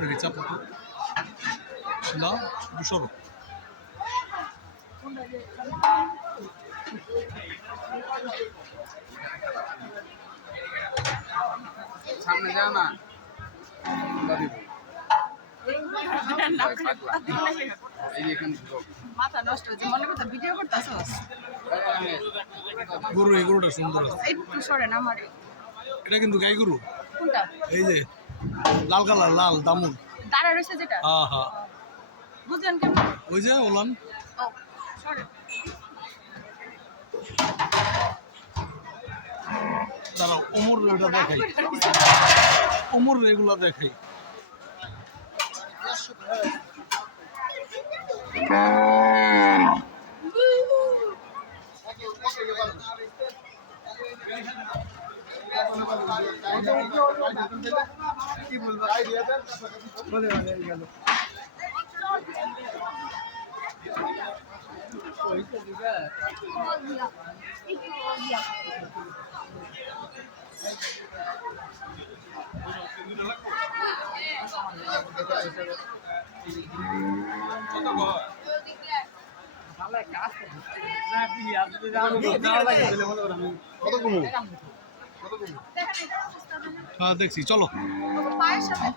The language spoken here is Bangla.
দেখি চাপো না সরো সামনে যাও না মাথা নষ্ট হচ্ছে মনে কথা ভিডিও করতেছস গরু এই গরুটা সুন্দর আছে একটু সরেন আমার এটা কিন্তু গাই গরু কোনটা এই যে লাল কালার লাল দামুন দাঁড়া রয়েছে যেটা হ্যাঁ হ্যাঁ বুঝলেন কেন ওই যে ওলান ও সরেন দাঁড়াও অমর এটা দেখাই অমর এগুলা দেখাই হ্যাঁ দেখছি চলো পায়ের সাথে